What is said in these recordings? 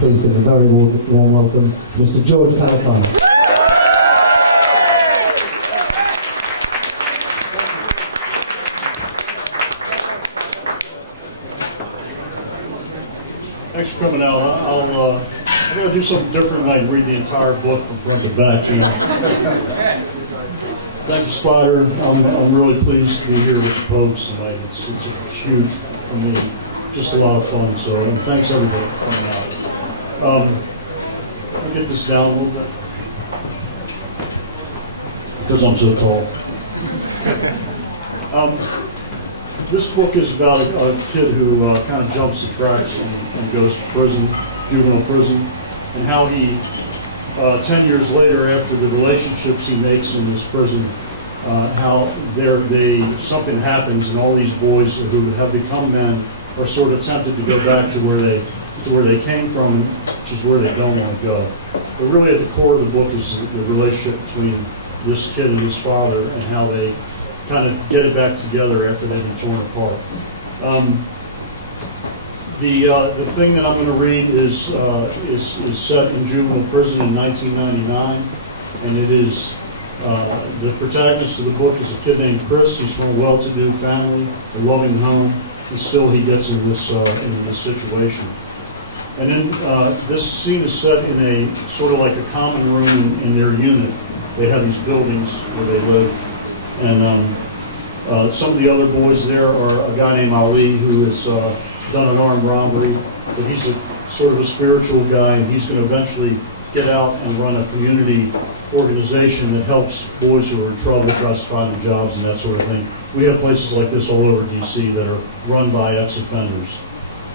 Please give a very warm welcome to Mr. George Pelecanos. Thanks for coming out. I'm going to do something different than read the entire book from front to back. You know. Thank you, Spider. I'm really pleased to be here with the Pogues tonight. It's huge for me. Just a lot of fun. So, and thanks everybody for coming out. I'll get this down a little bit because I'm so tall. This book is about a kid who kind of jumps the tracks and goes to prison, juvenile prison, and how he, 10 years later, after the relationships he makes in this prison, how something happens, and all these boys who have become men are sort of tempted to go back to where they came from, which is where they don't want to go. But really, at the core of the book is the relationship between this kid and his father, and how they kind of get it back together after they've been torn apart. The thing that I'm going to read is set in juvenile prison in 1999, and it is the protagonist of the book is a kid named Chris. He's from a well-to-do family, a loving home, and still he gets in this situation. And then this scene is set in a sort of like a common room in their unit. They have these buildings where they live. And some of the other boys there are a guy named Ali who has done an armed robbery, but he's a sort of a spiritual guy, and he's going to eventually get out and run a community organization that helps boys who are in trouble, tries to find them jobs and that sort of thing. We have places like this all over D.C. that are run by ex-offenders.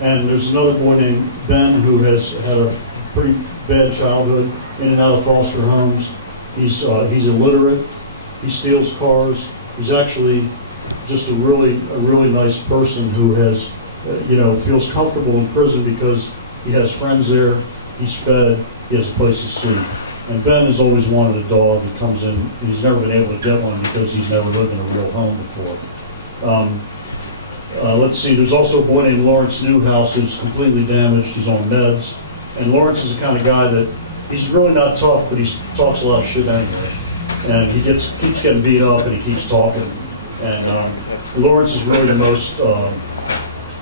And there's another boy named Ben who has had a pretty bad childhood, in and out of foster homes. He's illiterate. He steals cars. He's actually just a really nice person who has, feels comfortable in prison because he has friends there. He's fed. He has a place to sleep. And Ben has always wanted a dog. He comes in. He's never been able to get one because he's never lived in a real home before. Let's see. There's also a boy named Lawrence Newhouse who's completely damaged. He's on meds. And Lawrence is the kind of guy that he's really not tough, but he talks a lot of shit anyway. And he keeps getting beat up, and he keeps talking. And Lawrence is really the most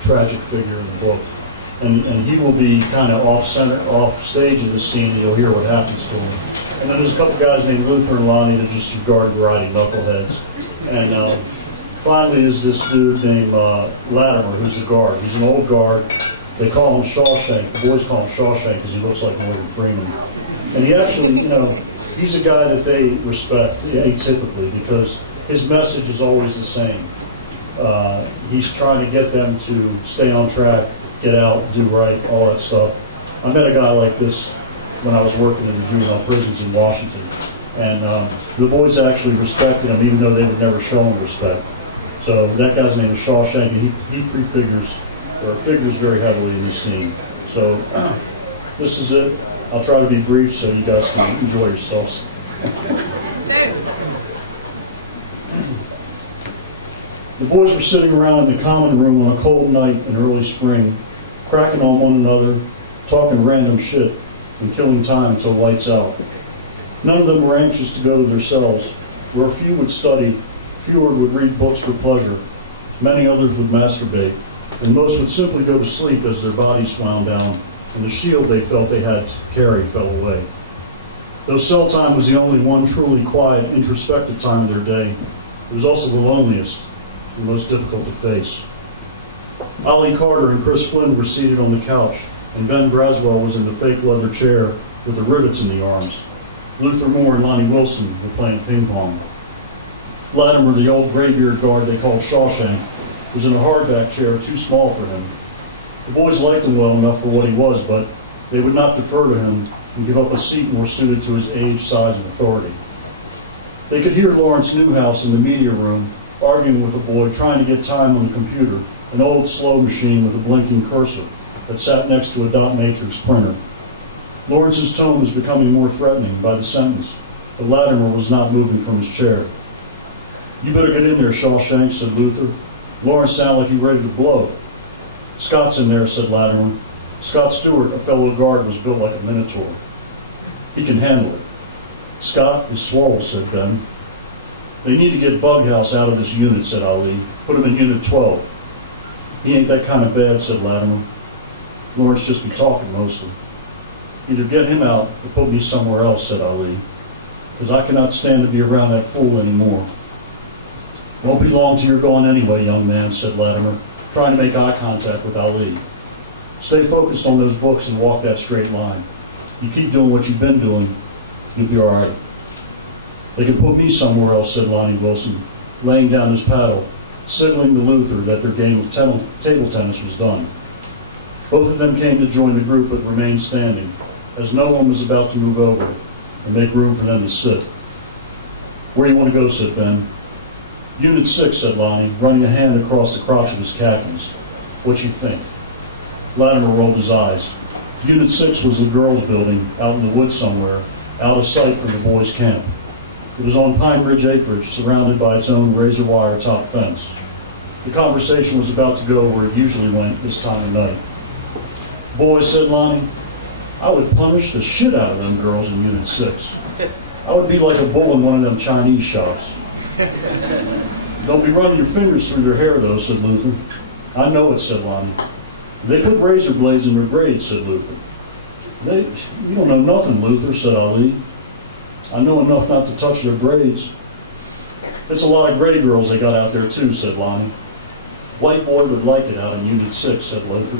tragic figure in the book. And he will be kind of off stage in this scene, and you'll hear what happens to him. And then there's a couple guys named Luther and Lonnie that just guard variety knuckleheads. And finally there's this dude named Latimer, who's a guard. He's an old guard. They call him Shawshank. The boys call him Shawshank because he looks like Morgan Freeman. And he actually, he's a guy that they respect atypically because his message is always the same. He's trying to get them to stay on track, get out, do right, all that stuff. I met a guy like this when I was working in the juvenile prisons in Washington. And the boys actually respected him even though they would never show him respect. So that guy's name is Shawshank, and he figures very heavily in this scene. So this is it. I'll try to be brief so you guys can enjoy yourselves. The boys were sitting around in the common room on a cold night in early spring, cracking on one another, talking random shit, and killing time until lights out. None of them were anxious to go to their cells. Where a few would study, fewer would read books for pleasure. Many others would masturbate, and most would simply go to sleep as their bodies wound down, and the shield they felt they had to carry fell away. Though cell time was the only one truly quiet, introspective time of their day, it was also the loneliest and most difficult to face. Ollie Carter and Chris Flynn were seated on the couch, and Ben Braswell was in the fake leather chair with the rivets in the arms. Luther Moore and Lonnie Wilson were playing ping pong. Latimer, the old graybeard guard they called Shawshank, was in a hardback chair too small for him. The boys liked him well enough for what he was, but they would not defer to him and give up a seat more suited to his age, size, and authority. They could hear Lawrence Newhouse in the media room arguing with a boy trying to get time on the computer, an old slow machine with a blinking cursor that sat next to a dot matrix printer. Lawrence's tone was becoming more threatening by the sentence, but Latimer was not moving from his chair. "You better get in there, Shawshank," said Luther. Lawrence sounded like he ready to blow. "Scott's in there," said Latimer. Scott Stewart, a fellow guard, was built like a minotaur. He can handle it. Scott is swole, said Ben. They need to get Bughouse out of this unit, said Ali. Put him in Unit 12. He ain't that kind of bad, said Latimer. Lawrence just be talking mostly. Either get him out or put me somewhere else, said Ali, because I cannot stand to be around that fool anymore. Won't be long till you're gone anyway, young man, said Latimer, trying to make eye contact with Ali. Stay focused on those books and walk that straight line. You keep doing what you've been doing, you'll be all right. They can put me somewhere else, said Lonnie Wilson, laying down his paddle, signaling to Luther that their game of table tennis was done. Both of them came to join the group but remained standing, as no one was about to move over and make room for them to sit. Where do you want to go, said Ben. Unit 6, said Lonnie, running a hand across the crotch of his khakis. What you think? Latimer rolled his eyes. Unit 6 was the girls' building out in the woods somewhere, out of sight from the boys' camp. It was on Pine Ridge acreage, surrounded by its own razor wire top fence. The conversation was about to go where it usually went this time of night. Boys, said Lonnie, I would punish the shit out of them girls in Unit 6. I would be like a bull in one of them Chinese shops. Don't be running your fingers through their hair, though, said Luther. I know it, said Lonnie. They put razor blades in their braids, said Luther. You don't know nothing, Luther, said Ali. I know enough not to touch their braids. It's a lot of gray girls they got out there, too, said Lonnie. White boy would like it out in Unit 6, said Luther,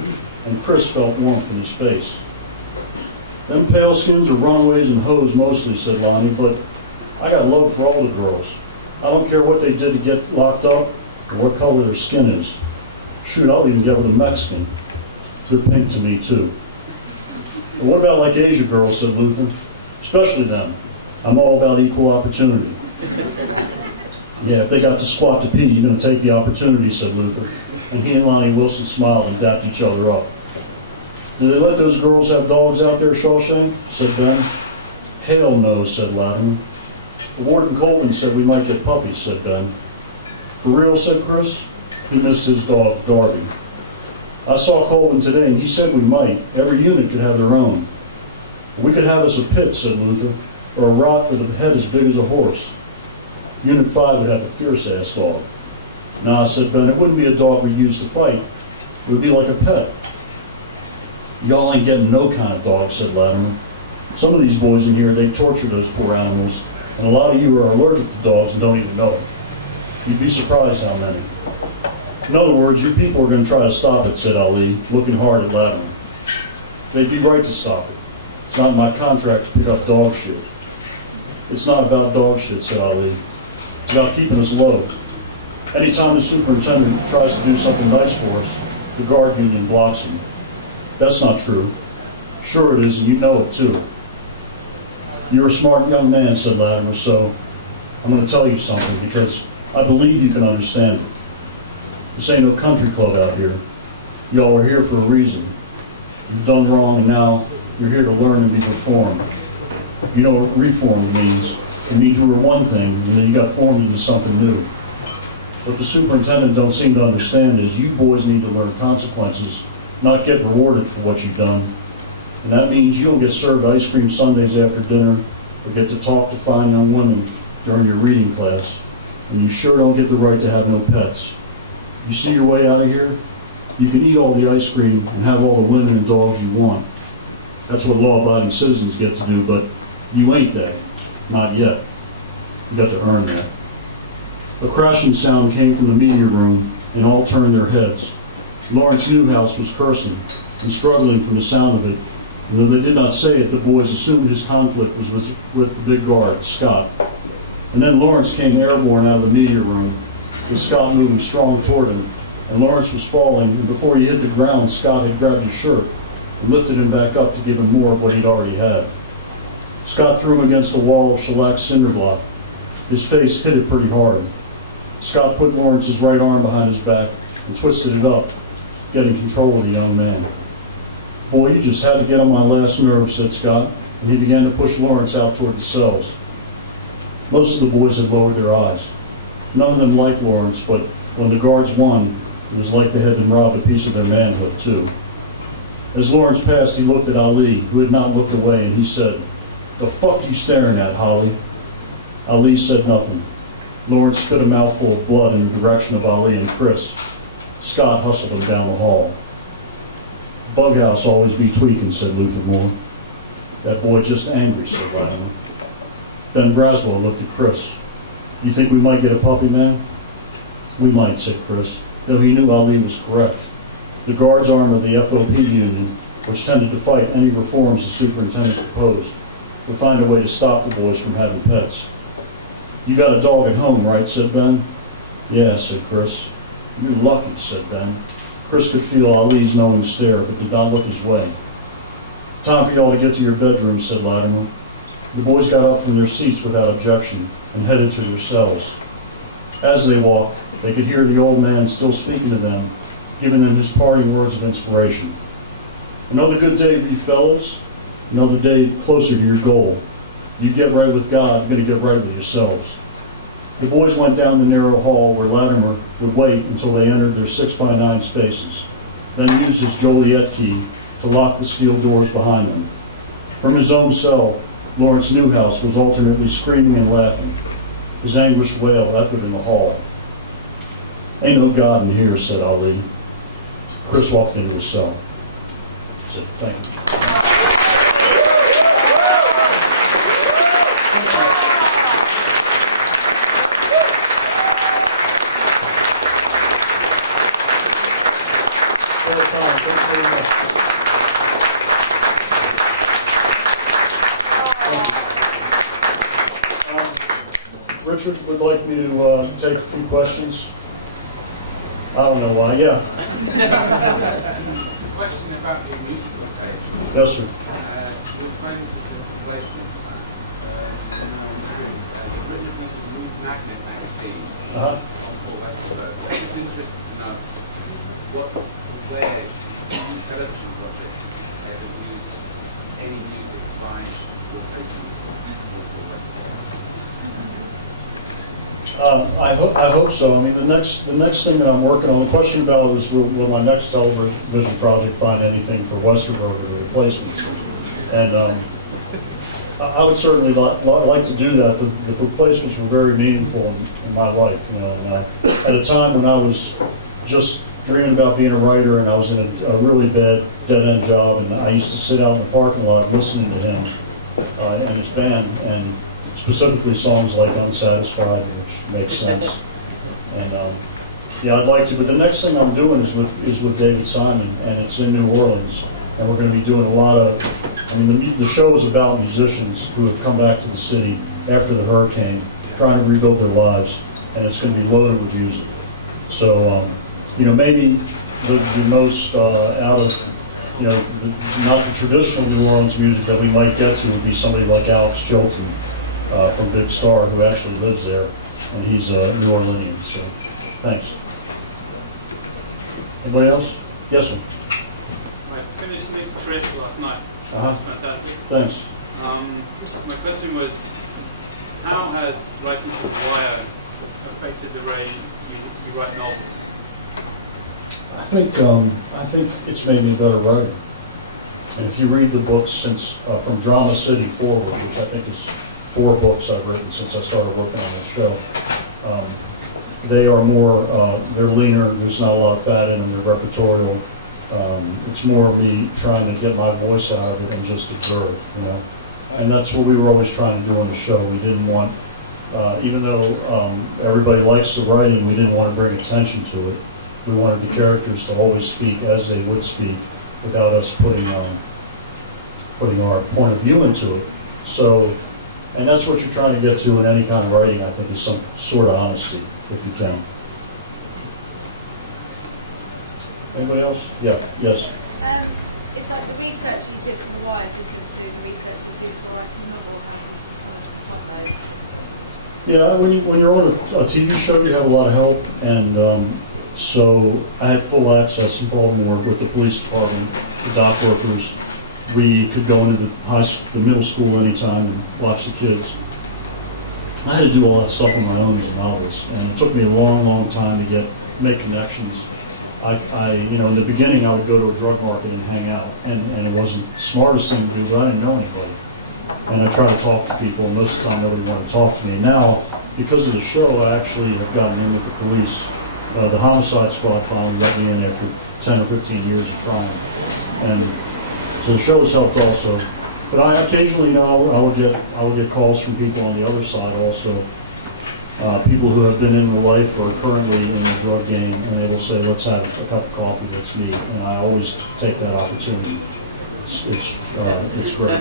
and Chris felt warmth in his face. Them paleskins are runaways and hoes mostly, said Lonnie, but I got love for all the girls. I don't care what they did to get locked up or what color their skin is. Shoot, I'll even get with a Mexican. They're pink to me, too. But what about like Asia girls, said Luther. Especially them. I'm all about equal opportunity. Yeah, if they got to squat to pee, you're going to take the opportunity, said Luther. And he and Lonnie Wilson smiled and dapped each other up. Do they let those girls have dogs out there, Shawshank? Said Ben. Hell no, said Latimer. Warden Colvin said we might get puppies, said Ben. For real, said Chris. He missed his dog, Darby. I saw Colvin today, and he said we might. Every unit could have their own. We could have us a pit, said Luther, or a rot with a head as big as a horse. Unit 5 would have a fierce-ass dog. Nah, said Ben, it wouldn't be a dog we used to fight. It would be like a pet. Y'all ain't getting no kind of dog, said Latimer. Some of these boys in here, they torture those poor animals, and a lot of you are allergic to dogs and don't even know it. You'd be surprised how many. In other words, you people are going to try to stop it, said Ali, looking hard at Latimer. They'd be right to stop it. It's not in my contract to pick up dog shit. It's not about dog shit, said Ali. It's about keeping us low. Anytime the superintendent tries to do something nice for us, the guard union blocks him. That's not true. Sure it is, and you know it too. You're a smart young man, said Latimer, so I'm going to tell you something because I believe you can understand it. This ain't no country club out here. Y'all are here for a reason. You've done wrong, and now you're here to learn and be reformed. You know what reform means. It means you were one thing, and then you got formed into something new. What the superintendent don't seem to understand is you boys need to learn consequences, not get rewarded for what you've done. And that means you don't get served ice cream Sundays after dinner or get to talk to fine young women during your reading class. And you sure don't get the right to have no pets. You see your way out of here? You can eat all the ice cream and have all the women and dogs you want. That's what law-abiding citizens get to do, but you ain't that. Not yet. You got to earn that. A crashing sound came from the media room, and all turned their heads. Lawrence Newhouse was cursing and struggling from the sound of it, and though they did not say it, the boys assumed his conflict was with the big guard, Scott. And then Lawrence came airborne out of the media room, with Scott moving strong toward him, and Lawrence was falling, and before he hit the ground, Scott had grabbed his shirt and lifted him back up to give him more of what he'd already had. Scott threw him against a wall of shellac cinder block. His face hit it pretty hard. Scott put Lawrence's right arm behind his back and twisted it up, getting control of the young man. Boy, you just had to get on my last nerve, said Scott, and he began to push Lawrence out toward the cells. Most of the boys had lowered their eyes. None of them liked Lawrence, but when the guards won, it was like they had been robbed a piece of their manhood, too. As Lawrence passed, he looked at Ali, who had not looked away, and he said, "The fuck you staring at, Holly?" Ali said nothing. Lawrence spit a mouthful of blood in the direction of Ali and Chris. Scott hustled him down the hall. "Bughouse always be tweaking," said Luther Moore. "That boy just angry," said Latimer. Ben Braswell looked at Chris. "You think we might get a puppy, man?" "We might," said Chris, though he knew Ali was correct. The guards arm of the FOP union, which tended to fight any reforms the superintendent proposed, would find a way to stop the boys from having pets. "You got a dog at home, right?" said Ben. "Yeah," said Chris. "You're lucky," said Ben. Chris could feel Ali's knowing stare, but did not look his way. "Time for y'all to get to your bedroom," said Latimer. The boys got up from their seats without objection and headed to their cells. As they walked, they could hear the old man still speaking to them, giving them his parting words of inspiration. "Another good day for you fellas. Another day closer to your goal. You get right with God, you're going to get right with yourselves." The boys went down the narrow hall where Latimer would wait until they entered their 6x9 spaces, then used his Joliet key to lock the steel doors behind them. From his own cell, Lawrence Newhouse was alternately screaming and laughing. His anguished wail echoed in the hall. "Ain't no God in here," said Ali. Chris walked into his cell. He said, "Thank you." Richard would like me to take a few questions. I don't know why. Yeah. Question about your musical taste. Yes, sir. With friends of the replacement, you've written a piece of Move Magnet magazine on Paul Westerberg. I'm just interested to know where in television projects ever used any music by replacement for Paul Westerberg. I hope so. I mean, the next thing that I'm working on, the question about is will my next television project find anything for Westerberg or the replacements? And I would certainly like to do that. The replacements were very meaningful in my life, you know. And at a time when I was just dreaming about being a writer, and I was in a really bad dead-end job, and I used to sit out in the parking lot listening to him and his band, and specifically songs like Unsatisfied, which makes sense. And yeah, I'd like to. But the next thing I'm doing is with David Simon, and it's in New Orleans, and we're going to be doing a lot of. I mean, the show is about musicians who have come back to the city after the hurricane, trying to rebuild their lives, and it's going to be loaded with music. So, you know, maybe the most out of, you know, not the traditional New Orleans music that we might get to would be somebody like Alex Chilton from Big Star, who actually lives there, and he's a New Orleanian. So, thanks. Anybody else? Yes, sir. I finished Nick's trip last night. Uh-huh. Fantastic. Thanks. My question was, how has writing for The Wire affected the way you write novels? I think it's made me a better writer. And if you read the books since from Drama City forward, which I think is 4 books I've written since I started working on the show, they are more, they're leaner. There's not a lot of fat in them. They're repertorial. It's more of me trying to get my voice out of it and just observe, you know. And that's what we were always trying to do on the show. We didn't want, even though everybody likes the writing, we didn't want to bring attention to it. We wanted the characters to always speak as they would speak without us putting our point of view into it. So, and that's what you're trying to get to in any kind of writing, I think, is some sort of honesty, if you can. Anybody else? Yeah, yes. It's like the research you did for The Wire, different through the research you did for writing novels and Yeah, when you're on a TV show, you have a lot of help, and so I had full access in Baltimore with the police department, the dock workers. We could go into the middle school anytime and watch the kids. I had to do a lot of stuff on my own as a novelist, and it took me a long, long time to make connections. in the beginning I would go to a drug market and hang out, and it wasn't the smartest thing to do, but I didn't know anybody. And I try to talk to people, and most of the time nobody wanted to talk to me. And now, because of the show, I actually have gotten in with the police. The homicide squad finally let me in after 10 or 15 years of trying. And so the show has helped also. But I occasionally, I would get calls from people on the other side also. People who have been in the life or are currently in the drug game, and they will say, let's have a cup of coffee, let's meet. And I always take that opportunity. It's great.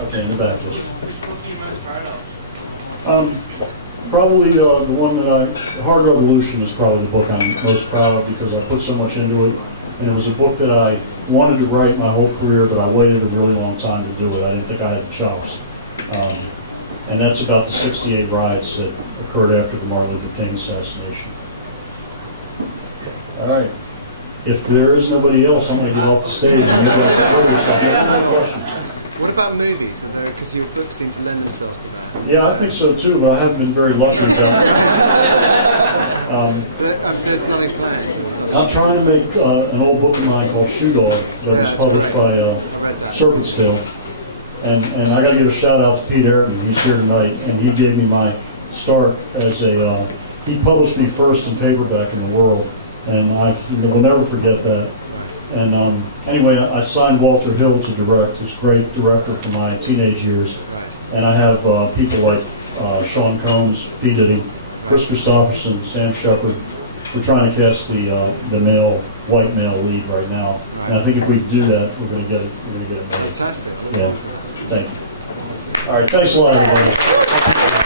Okay, in the back, yes. Probably the one that Hard Revolution is probably the book I'm most proud of because I put so much into it. And it was a book that I wanted to write my whole career, but I waited a really long time to do it. I didn't think I had the chops. And that's about the 68 riots that occurred after the Martin Luther King assassination. All right. If there is nobody else, I'm going to get off the stage and maybe I'll enjoy yourself. No questions. What about movies? Because your books seem to lend themselves to that. Yeah, I think so too, but I haven't been very lucky about it. I'm trying to make an old book of mine called Shoe Dog that was published by Serpent's Tail. And I got to give a shout out to Pete Ayrton. He's here tonight, and he gave me my start as he published me first in paperback in the world, and I will never forget that. And anyway, I signed Walter Hill to direct, this great director from my teenage years. And I have people like Sean Combs, P. Diddy, Chris Christopherson, Sam Shepard. We're trying to cast the white male lead right now. And I think if we do that, we're going to get it made. Fantastic. Yeah. Thank you. All right. Thanks a lot, everybody.